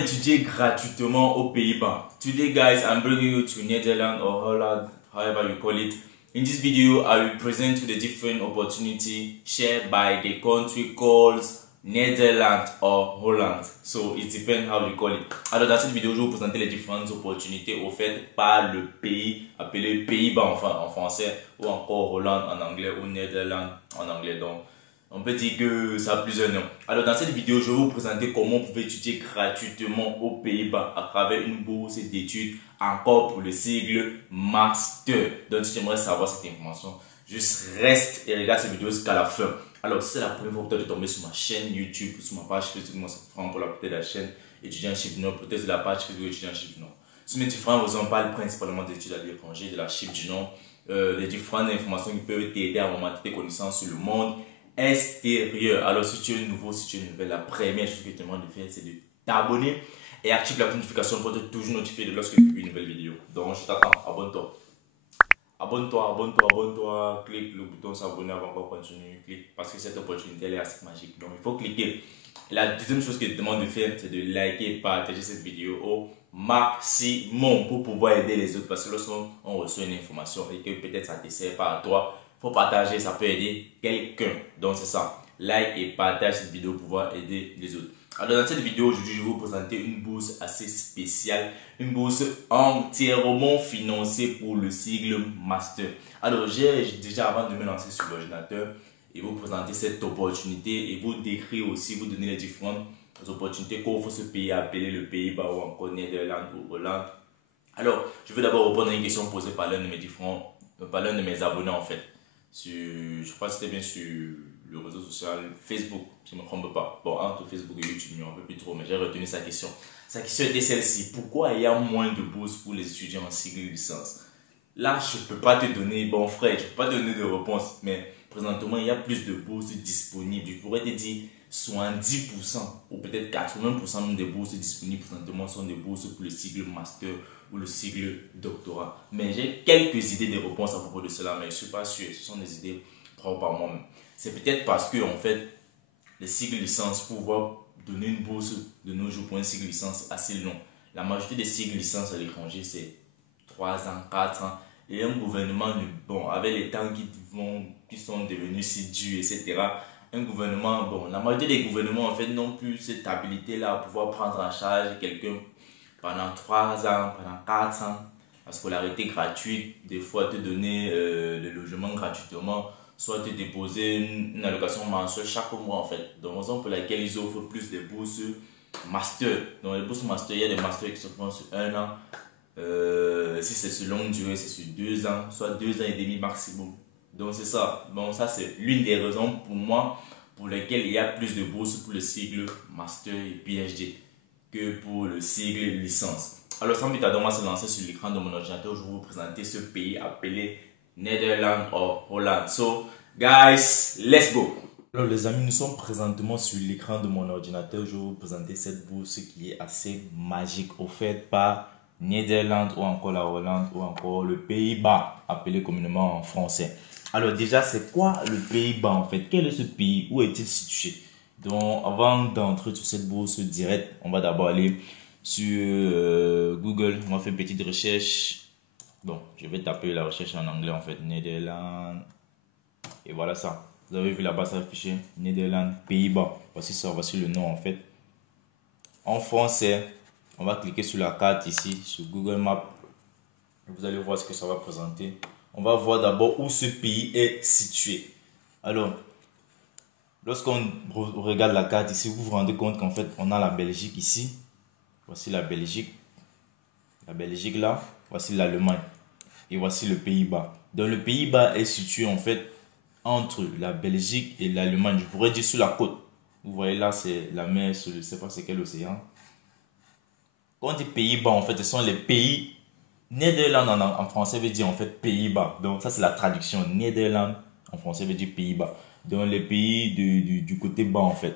Étudier gratuitement aux Pays-Bas. Today guys, I'm bringing you to Netherlands or Holland, however you call it. In this video, I will present you the different opportunity shared by the country called Netherlands or Holland. So it depends how you call it. Alors dans cette vidéo, je vais vous présenter les différentes opportunités offertes par le pays appelé Pays-Bas en français, ou encore Hollande en anglais, ou Netherlands en anglais. Donc on peut dire que ça a plusieurs noms. Alors dans cette vidéo, je vais vous présenter comment vous pouvez étudier gratuitement aux Pays-Bas à travers une bourse d'études, encore pour le sigle Master. Donc si tu aimerais savoir cette information, juste reste et regarde cette vidéo jusqu'à la fin. Alors si c'est la première fois que tu es tombé sur ma chaîne YouTube ou sur ma page Facebook, moi c'est Franck pour la côté de la chaîne Étudiantship du Nord, peut-être de la page Facebook Étudiantship du Nord. Sur mes différents réseaux, on parle principalement d'études à l'étranger, de la Chip du Nord, les différentes informations qui peuvent t'aider à augmenter tes connaissances sur le monde extérieur. Alors si tu es nouveau, si tu es nouvelle, la première chose que je te demande de faire, c'est de t'abonner et active la notification pour être toujours notifié de lorsque je publie une nouvelle vidéo. Donc je t'attends, abonne-toi. Abonne-toi, clique le bouton s'abonner avant qu'on continue, clique parce que cette opportunité elle est assez magique. Donc il faut cliquer. Et la deuxième chose que je te demande de faire, c'est de liker et partager cette vidéo au maximum pour pouvoir aider les autres. Parce que lorsqu'on reçoit une information et que peut-être ça ne te sert pas à toi, il faut partager, ça peut aider quelqu'un. Donc c'est ça, like et partage cette vidéo pour pouvoir aider les autres. Alors dans cette vidéo aujourd'hui, je vais vous présenter une bourse assez spéciale, une bourse entièrement financée pour le sigle Master. Alors j'ai déjà, avant de me lancer sur l'ordinateur et vous présenter cette opportunité et vous décrire aussi, vous donner les différentes opportunités qu'offre ce pays appelé le Pays-Bas ou encore Netherlands ou Hollande. Alors je vais d'abord répondre à une question posée par l'un de mes abonnés en fait. Je crois que c'était bien sur le réseau social Facebook, si je ne me trompe pas. Bon, entre Facebook et YouTube, je ne me rappelle plus trop, mais j'ai retenu sa question. Sa question était celle-ci: pourquoi il y a moins de bourses pour les étudiants en cycle licence? Là, je ne peux pas te donner, bon frère, je ne peux pas te donner de réponse, mais présentement, il y a plus de bourses disponibles. Je pourrais te dire 70% ou peut-être 80% des bourses disponibles présentement sont des bourses pour le cycle master ou le cycle doctorat. Mais j'ai quelques idées de réponses à propos de cela, mais je ne suis pas sûr. Ce sont des idées propres à moi-même. C'est peut-être parce que, en fait, le cycle licence, pour pouvoir donner une bourse de nos jours pour un cycle licence assez long. La majorité des cycles licence à l'étranger, c'est 3 ans, 4 ans. Et un gouvernement, bon, avec les temps qui sont devenus si durs, etc., un gouvernement, bon, la majorité des gouvernements, en fait, n'ont plus cette habilité-là à pouvoir prendre en charge quelqu'un pendant 3 ans, pendant 4 ans. La scolarité gratuite, des fois te donner le logement gratuitement, soit te déposer une allocation mensuelle chaque mois, en fait. Donc, raison pour laquelle ils offrent plus de bourses master. Dans les bourses master, il y a des masters qui se font sur 1 an. Si c'est sur longue durée, c'est sur 2 ans, soit 2 ans et demi maximum. Donc c'est ça. Bon, ça c'est l'une des raisons pour moi pour lesquelles il y a plus de bourses pour le cycle Master et PhD que pour le cycle licence. Alors sans plus tarder, on va se lancer sur l'écran de mon ordinateur. Je vais vous présenter ce pays appelé Netherlands or Holland. So guys, let's go. Alors les amis, nous sommes présentement sur l'écran de mon ordinateur. Je vais vous présenter cette bourse qui est assez magique, offerte par Netherlands ou encore la Hollande ou encore le Pays-Bas, appelé communément en français. Alors déjà, c'est quoi le Pays-Bas en fait? Quel est ce pays? Où est-il situé? Donc avant d'entrer sur cette bourse directe, on va d'abord aller sur Google. On va faire une petite recherche. Bon, je vais taper la recherche en anglais en fait. Netherlands. Et voilà ça. Vous avez vu là-bas, ça affiché Netherlands, Pays-Bas. Voici ça, voici le nom en fait. En français, on va cliquer sur la carte ici, sur Google Maps. Vous allez voir ce que ça va présenter. On va voir d'abord où ce pays est situé. Alors, lorsqu'on regarde la carte ici, vous vous rendez compte qu'en fait, on a la Belgique ici. Voici la Belgique. La Belgique là. Voici l'Allemagne. Et voici le Pays-Bas. Donc, le Pays-Bas est situé en fait entre la Belgique et l'Allemagne. Je pourrais dire sur la côte. Vous voyez là, c'est la mer, je ne sais pas c'est quel océan. Quand on dit Pays-Bas, en fait, ce sont les pays. Netherlands en français veut dire en fait Pays-Bas. Donc, ça, c'est la traduction. Netherlands en français veut dire Pays-Bas. Donc, les pays du côté bas, en fait.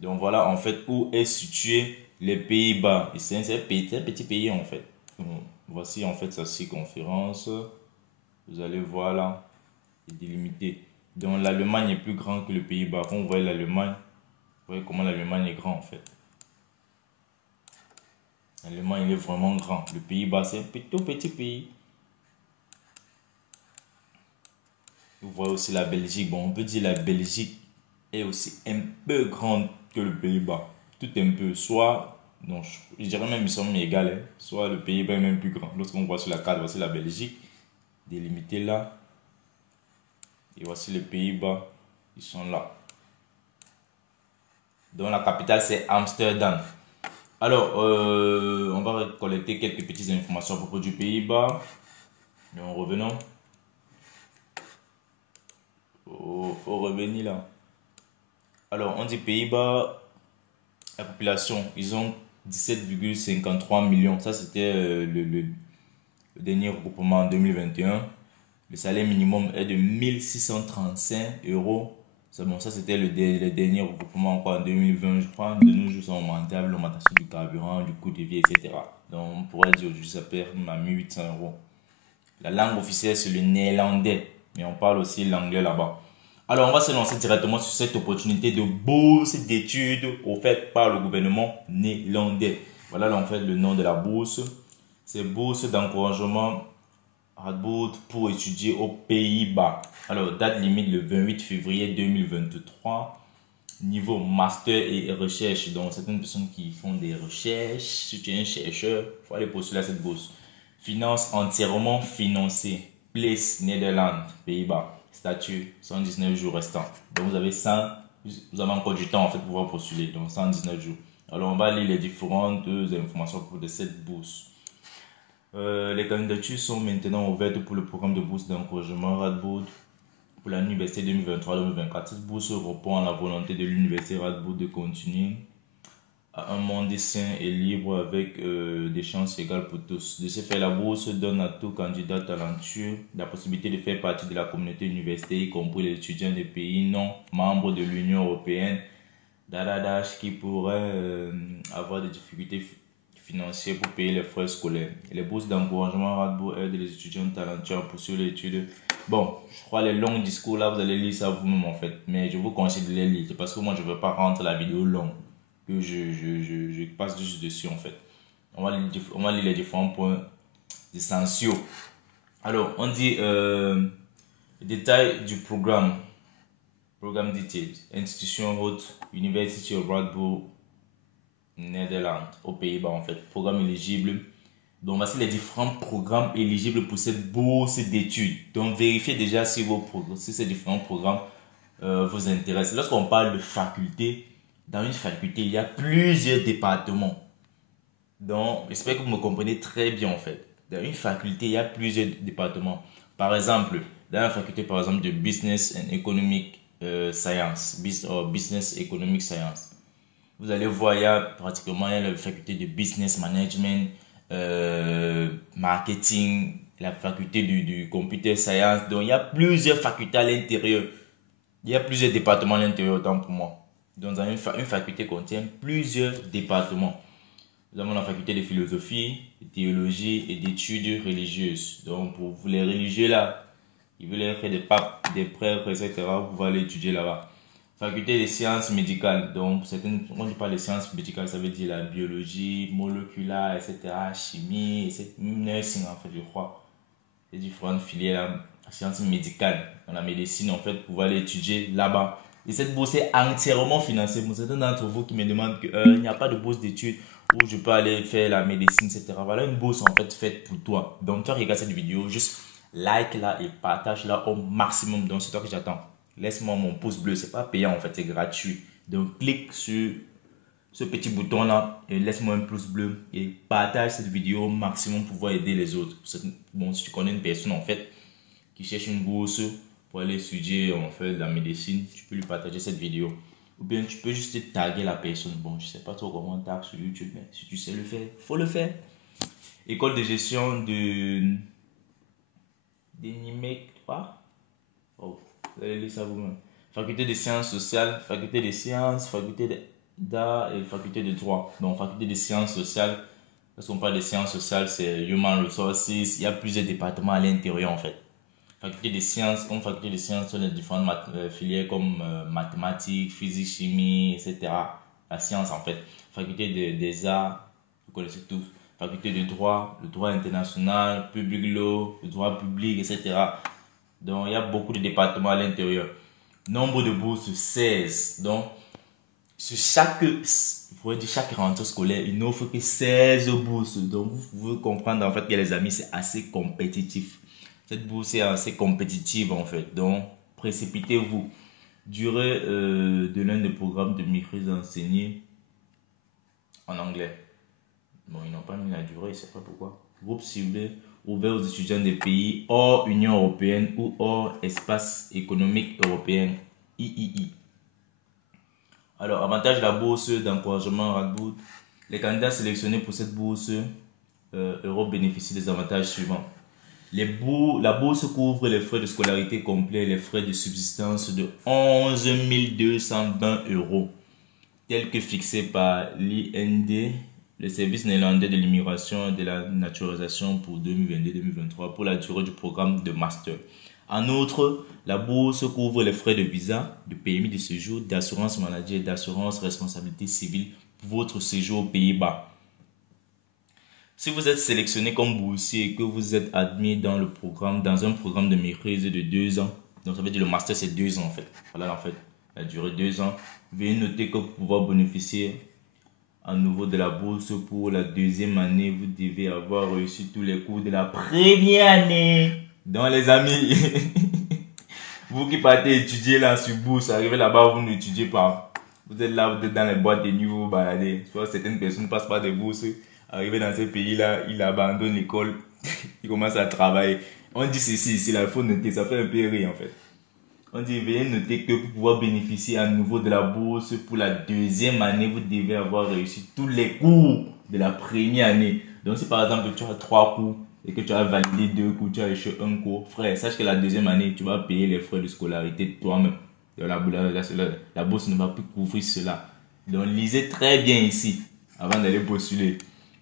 Donc, voilà, en fait, où est situé les Pays-Bas. Et c'est un petit pays, en fait. Donc, voici, en fait, sa circonférence. Vous allez voir là, c'est délimité. Donc, l'Allemagne est plus grande que le Pays-Bas. Quand vous voyez l'Allemagne, vous voyez comment l'Allemagne est grande, en fait. L'Allemagne, il est vraiment grand. Le Pays-Bas, c'est un tout petit pays. Vous voyez aussi la Belgique. Bon, on peut dire la Belgique est aussi un peu grande que le Pays-Bas. Tout un peu. Soit, non, je dirais même ils sont égales. Hein. Soit le Pays-Bas est même plus grand. Lorsqu'on voit sur la carte, voici la Belgique, délimitée là. Et voici les Pays-Bas. Ils sont là. Donc la capitale, c'est Amsterdam. Alors, on va collecter quelques petites informations à propos du Pays-Bas. Donc, revenons. Faut revenir là. Alors, on dit Pays-Bas, la population, ils ont 17,53 millions. Ça, c'était le dernier regroupement en 2021. Le salaire minimum est de 1635 euros. Bon, ça, c'était le dernier regroupement en 2020, je crois. De nos jours, ça a augmenté avec l'augmentation du carburant, du coût de vie, etc. Donc, on pourrait dire aujourd'hui, ça perd à 1800 euros. La langue officielle, c'est le néerlandais. Mais on parle aussi l'anglais là-bas. Alors, on va se lancer directement sur cette opportunité de bourse d'études offerte par le gouvernement néerlandais. Voilà, là, en fait, le nom de la bourse. C'est bourse d'encouragement Radboud pour étudier aux Pays-Bas. Alors, date limite le 28 février 2023. Niveau master et recherche. Donc, certaines personnes qui font des recherches, si tu es un chercheur, il faut aller postuler à cette bourse. Finance entièrement financée. Place, Netherlands, Pays-Bas. Statut, 119 jours restants. Donc, vous avez encore du temps en fait pour pouvoir postuler. Donc, 119 jours. Alors, on va lire les différentes informations pour de cette bourse. Les candidatures sont maintenant ouvertes pour le programme de bourse d'encouragement Radboud pour l'université 2023-2024. Cette bourse répond à la volonté de l'université Radboud de continuer à un monde sain et libre avec des chances égales pour tous. De ce fait, la bourse donne à tout candidat talentueux la possibilité de faire partie de la communauté universitaire, y compris les étudiants des pays non membres de l'Union européenne, qui pourraient avoir des difficultés financières pour payer les frais scolaires. Et les bourses d'encouragement Radboud aident les étudiants talentueux à poursuivre l'étude. Bon, je crois les longs discours là, vous allez lire ça vous-même en fait. Mais je vous conseille de les lire parce que moi je ne veux pas rendre la vidéo longue. Que je passe juste dessus en fait. On va lire les différents points essentiels. Alors, on dit détail du programme. Programme details. Institution haute, University of Radboud, Netherlands, aux Pays-Bas en fait. Programme éligible. Donc, voici les différents programmes éligibles pour cette bourse d'études. Donc, vérifiez déjà si ces différents programmes vous intéressent. Lorsqu'on parle de faculté, dans une faculté, il y a plusieurs départements. Donc, j'espère que vous me comprenez très bien en fait. Dans une faculté, il y a plusieurs départements. Par exemple, dans la faculté par exemple de Business and Economic Science, Business Economic Science, vous allez voir, il y a la faculté de Business Management, Marketing, la faculté du Computer Science. Donc, il y a plusieurs facultés à l'intérieur. Il y a plusieurs départements à l'intérieur, autant pour moi. Donc, une faculté contient plusieurs départements. Nous avons la faculté de philosophie, de théologie et d'études religieuses. Donc, pour vous les religieux là, ils veulent être des papes, des prêtres, etc., vous pouvez aller étudier là-bas. Faculté des sciences médicales. Donc, quand on parle de sciences médicales, ça veut dire la biologie, moléculaire, etc., chimie, nursing en fait, je crois. Les différentes filières là, sciences médicales, dans la médecine en fait, pour aller étudier là-bas. Et cette bourse est entièrement financée. Pour certains d'entre vous qui me demandent qu'il n'y a pas de bourse d'études où je peux aller faire la médecine, etc. Voilà une bourse en fait faite pour toi. Donc, tu regardes cette vidéo, juste like là et partage là au maximum. Donc, c'est toi que j'attends. Laisse-moi mon pouce bleu. C'est pas payant en fait, c'est gratuit. Donc, clique sur ce petit bouton là et laisse-moi un pouce bleu et partage cette vidéo au maximum pour pouvoir aider les autres. Bon, si tu connais une personne en fait qui cherche une bourse pour aller étudier en fait la médecine, tu peux lui partager cette vidéo. Ou bien tu peux juste taguer la personne. Bon, je sais pas trop comment on tag sur YouTube, mais si tu sais le faire, faut le faire. École de gestion de Nîmes, quoi? Oh, vous allez lire ça vous-même. Faculté de sciences sociales, faculté de sciences, faculté d'art et faculté de droit. Donc, faculté de sciences sociales, lorsqu'on parle de sciences sociales, c'est Human Resources. Il y a plusieurs départements à l'intérieur en fait. Faculté de sciences, comme faculté de sciences, sur les différentes filières comme mathématiques, physique, chimie, etc. La science en fait. Faculté des arts, vous connaissez tous. Faculté de droit, le droit international, public law, le droit public, etc. Donc, il y a beaucoup de départements à l'intérieur. Nombre de bourses, 16. Donc, sur chaque rentrée scolaire, il n'offre que 16 bourses. Donc, vous pouvez comprendre en fait que les amis, c'est assez compétitif. Cette bourse est assez compétitive en fait. Donc, précipitez-vous. Durée de l'un des programmes de maîtrise enseignés en anglais. Bon, ils n'ont pas mis la durée, je ne sais pas pourquoi. Groupe ciblé ouvert aux étudiants des pays hors Union européenne ou hors espace économique européen, III. Alors, avantage de la bourse d'encouragement Radboud. Les candidats sélectionnés pour cette bourse Europe bénéficient des avantages suivants. La bourse couvre les frais de scolarité complets et les frais de subsistance de 11 220 €, tels que fixés par l'IND, le service néerlandais de l'immigration et de la naturalisation pour 2022-2023 pour la durée du programme de master. En outre, la bourse couvre les frais de visa, de permis de séjour, d'assurance maladie et d'assurance responsabilité civile pour votre séjour aux Pays-Bas. Si vous êtes sélectionné comme boursier et que vous êtes admis dans un programme de maîtrise de 2 ans, donc ça veut dire le master c'est 2 ans en fait. Voilà en fait la durée 2 ans. Veuillez noter que pour pouvoir bénéficier à nouveau de la bourse pour la deuxième année, vous devez avoir réussi tous les cours de la première année. Donc les amis, vous qui partez étudier là sur bourse, arrivez là-bas, vous n'étudiez pas. Vous êtes là, vous êtes dans les boîtes de nuit, vous vous baladez. Soit certaines personnes passent par des bourses. Arrivé dans ces pays-là, il abandonne l'école, il commence à travailler. On dit ceci ici, là, il faut noter, ça fait un peu rire en fait. On dit, veuillez noter que pour pouvoir bénéficier à nouveau de la bourse pour la deuxième année, vous devez avoir réussi tous les cours de la première année. Donc si par exemple tu as 3 cours et que tu as validé 2 cours, tu as échoué un cours, frère, sache que la deuxième année, tu vas payer les frais de scolarité de toi-même. La bourse ne va plus couvrir cela. Donc lisez très bien ici avant d'aller postuler.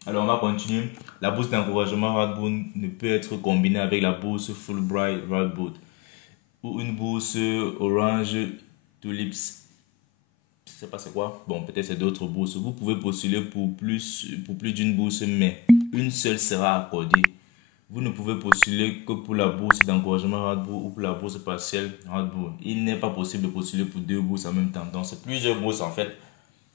Alors on va continuer. La bourse d'encouragement Radboud ne peut être combinée avec la bourse Fulbright Radboud ou une bourse Orange Tulips. Je ne sais pas c'est quoi. Bon, peut-être c'est d'autres bourses. Vous pouvez postuler pour plus d'une bourse, mais une seule sera accordée. Vous ne pouvez postuler que pour la bourse d'encouragement Radboud ou pour la bourse partielle Radboud. Il n'est pas possible de postuler pour 2 bourses en même temps. Donc c'est plusieurs bourses en fait.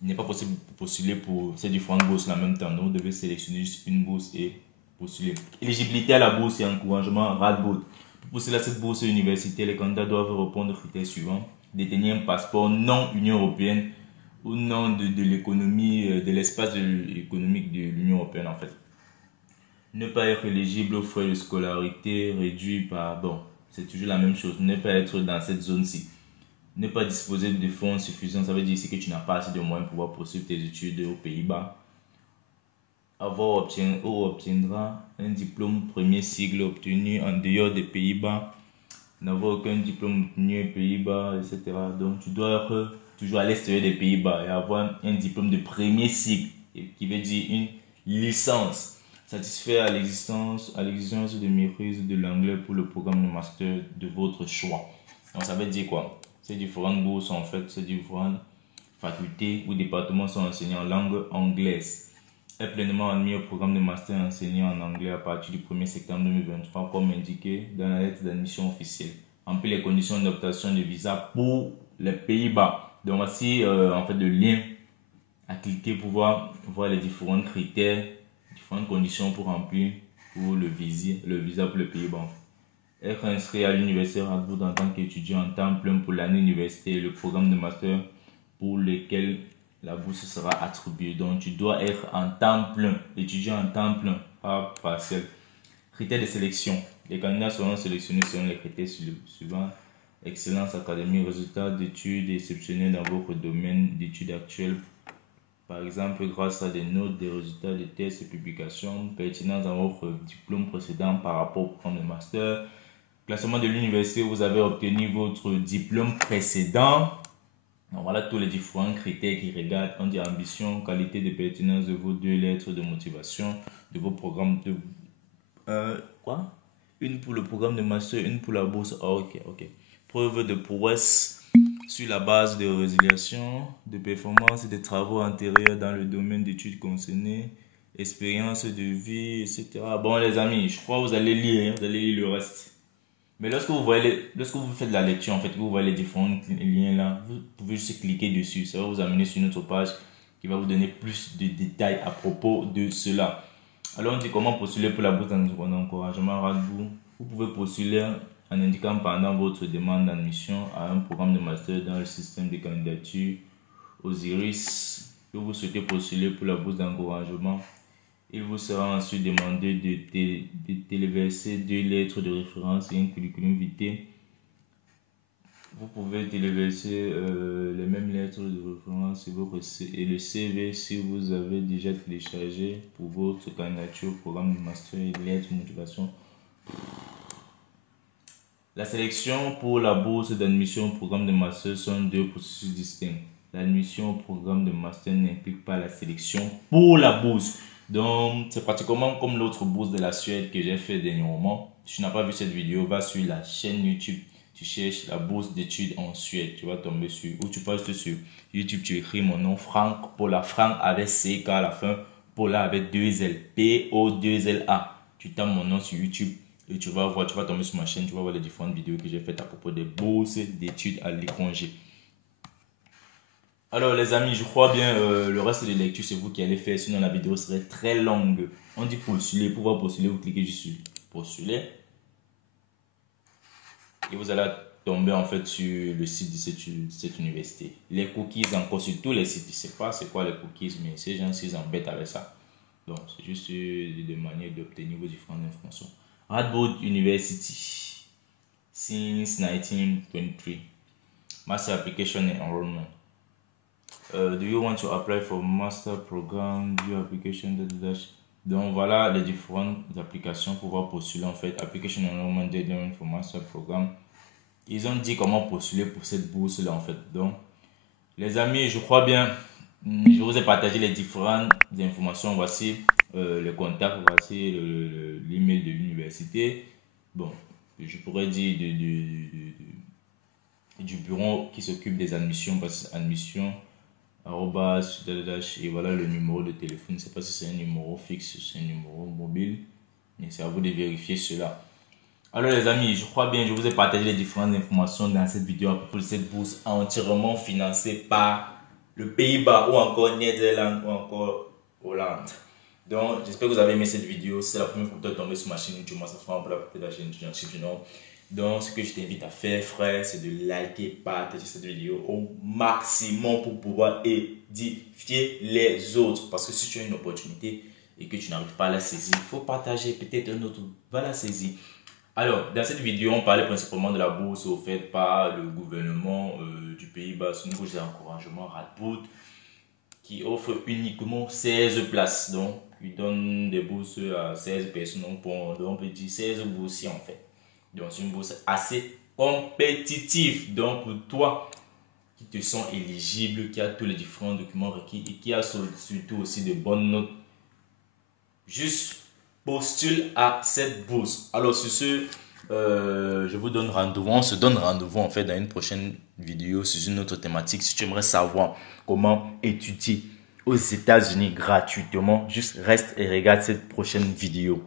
Il n'est pas possible de postuler pour ces différentes bourses en même temps. Donc, vous devez sélectionner juste une bourse et postuler. Éligibilité à la bourse et encouragement Radboud. Pour postuler à cette bourse universitaire, les candidats doivent répondre aux critères suivants. Détenir un passeport non Union européenne ou non de l'économie, de l'espace économique de l'Union européenne en fait. Ne pas être éligible aux frais de scolarité réduits par... Bon, c'est toujours la même chose. Ne pas être dans cette zone-ci. Ne pas disposer de fonds suffisants, ça veut dire ici que tu n'as pas assez de moyens pour pouvoir poursuivre tes études aux Pays-Bas. Obtiendra un diplôme premier cycle obtenu en dehors des Pays-Bas. N'avoir aucun diplôme obtenu aux Pays-Bas, etc. Donc tu dois être toujours à l'extérieur des Pays-Bas et avoir un diplôme de premier cycle, qui veut dire une licence. Satisfaire à l'exigence de maîtrise de l'anglais pour le programme de master de votre choix. Donc ça veut dire quoi? Ces différentes bourses, en fait, ces différentes facultés ou départements sont enseignés en langue anglaise. Est pleinement admis au programme de master enseigné en anglais à partir du 1er septembre 2023, comme indiqué dans la lettre d'admission officielle. Remplit les conditions d'obtention de visa pour les Pays-Bas. Donc voici en fait le lien à cliquer pour voir les différents critères, différentes conditions pour remplir pour le visa pour les Pays-Bas. Être inscrit à l'université Radboud en tant qu'étudiant en temps plein pour l'année universitaire et le programme de master pour lequel la bourse sera attribuée. Donc tu dois être en temps plein, étudiant en temps plein, pas partiel. Critères de sélection. Les candidats seront sélectionnés selon les critères suivants. Excellence académique, résultats d'études exceptionnels dans votre domaine d'études actuelles. Par exemple, grâce à des notes, des résultats de tests et publications, pertinence dans votre diplôme précédent par rapport au programme de master. Classement de l'université, vous avez obtenu votre diplôme précédent. Donc voilà tous les différents critères qui regardent. On dit ambition, qualité de pertinence de vos 2 lettres de motivation, de vos programmes de... Une pour le programme de master, une pour la bourse. Ok. Preuve de prouesse sur la base de résiliation, de performance et de travaux antérieurs dans le domaine d'études concernées. expérience de vie, etc. Bon, les amis, je crois que vous allez lire, hein, vous allez lire le reste. Mais lorsque vous faites la lecture, en fait, vous voyez les différents liens là, vous pouvez juste cliquer dessus. Ça va vous amener sur notre page qui va vous donner plus de détails à propos de cela. Alors, on dit comment postuler pour la bourse d'encouragement Radboud. Vous pouvez postuler en indiquant pendant votre demande d'admission à un programme de master dans le système de candidature Osiris que vous souhaitez postuler pour la bourse d'encouragement. Il vous sera ensuite demandé de téléverser 2 lettres de référence et un curriculum vitae. Vous pouvez téléverser les mêmes lettres de référence et le CV si vous avez déjà téléchargé pour votre candidature au programme de master et lettres de motivation. La sélection pour la bourse d'admission au programme de master sont 2 processus distincts. L'admission au programme de master n'implique pas la sélection pour la bourse. Donc, c'est pratiquement comme l'autre bourse de la Suède que j'ai fait dernièrement. Si tu n'as pas vu cette vidéo, va sur la chaîne YouTube. Tu cherches la bourse d'études en Suède. Tu vas tomber sur, ou tu passes sur YouTube, tu écris mon nom, Franck Paula. Franck avec CK à la fin, Paula avec 2 L. P-O-2-L-A. Tu tapes mon nom sur YouTube et tu vas voir, tu vas tomber sur ma chaîne. Tu vas voir les différentes vidéos que j'ai faites à propos des bourses d'études à l'étranger. Alors les amis, je crois bien le reste des lectures c'est vous qui allez faire, sinon la vidéo serait très longue. On dit postuler, pour pouvoir postuler, vous cliquez juste sur postuler. Et vous allez tomber en fait sur le site de cette université. Les cookies encore sur tous les sites, je ne sais pas c'est quoi les cookies, mais ces gens s'ils embêtent avec ça. Donc c'est juste des manières d'obtenir vos différentes informations. Radboud University, since 1923, Master Application and Enrollment. Do you want to apply for master program, do application, donc voilà les différentes applications pour pouvoir postuler en fait. Application enrollment deadline for master program. Ils ont dit comment postuler pour cette bourse là en fait. Donc les amis, je crois bien, je vous ai partagé les différentes informations. Voici les contacts, voici l'email de l'université. Bon, je pourrais dire du bureau qui s'occupe des admissions, parce que admission et voilà le numéro de téléphone. Je ne sais pas si c'est un numéro fixe ou c'est un numéro mobile, mais c'est à vous de vérifier cela. Alors les amis, je crois bien, je vous ai partagé les différentes informations dans cette vidéo à propos de cette bourse entièrement financée par le Pays-Bas ou encore Netherlands ou encore Hollande. Donc j'espère que vous avez aimé cette vidéo. Si c'est la première fois que vous tombez sur ma chaîne YouTube, moi ça fera un peu la portée de la chaîne YouTube. Donc ce que je t'invite à faire frère, c'est de liker, partager cette vidéo au maximum pour pouvoir édifier les autres. Parce que si tu as une opportunité et que tu n'arrives pas à la saisir, il faut partager, peut-être un autre va la saisir. Alors, dans cette vidéo, on parlait principalement de la bourse offerte par le gouvernement du Pays-Bas, c'est une bourse d'encouragement Radboud qui offre uniquement 16 places. Donc, il donne des bourses à 16 personnes, donc on peut dire 16 boursiers en fait. Donc, c'est une bourse assez compétitive. Donc, pour toi qui te sens éligible, qui a tous les différents documents requis et qui a surtout aussi de bonnes notes, juste postule à cette bourse. Alors sur ce, je vous donne rendez-vous. On se donne rendez-vous en fait dans une prochaine vidéo sur une autre thématique. Si tu aimerais savoir comment étudier aux États-Unis gratuitement, juste reste et regarde cette prochaine vidéo.